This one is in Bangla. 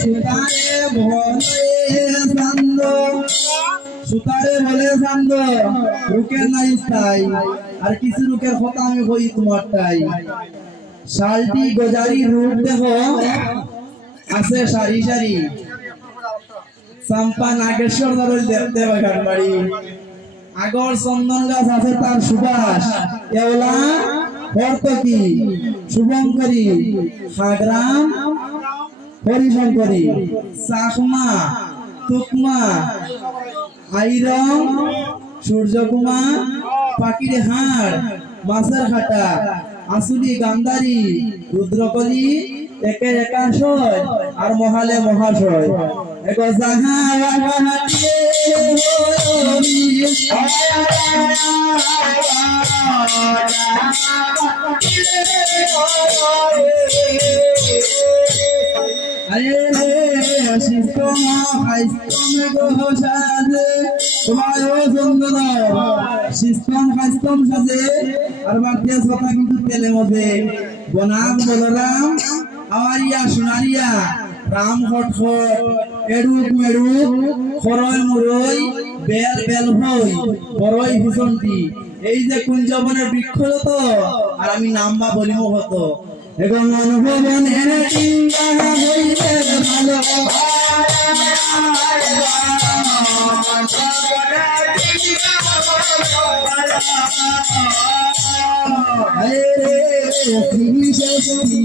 সুতারে ভলে সান্দ সুতারে ভলে সান্দ রুকে নাই স্থাই আর কিছু রুকের কথা আমি কই তোমারটাই শালটি গজারি রূপ দেহ আছে, সারি সারি। চাম্পা নাগেশ্বর ধরে দেখতে বাগান বাড়ি। আগর চন্দন গাছ আছে তার সুবাস। এওলা হরতকি শুভঙ্করী, সাগ্রাম, হরিশঙ্করী, চাকমা, তুকমা আইরং সূর্যকুমার পাখির হাড়, মাছের হাটা আসুলি গান্ধারী, রুদ্রকলি একে আর মহালে মহাশয় আরে কথা কিন্তু তেলে বনাম বলরাম সোনারিয়া রাম হট হট এড়ুক খরয় মুরই বেল বেল হই বড়ই ভূষণটি এই যে কুঞ্জবনের বৃক্ষ যত আর আমি নাম্বা বলিব হত এবং অনুভবন এনে চিন্তা হইলে ভালো আরে রে শ্রী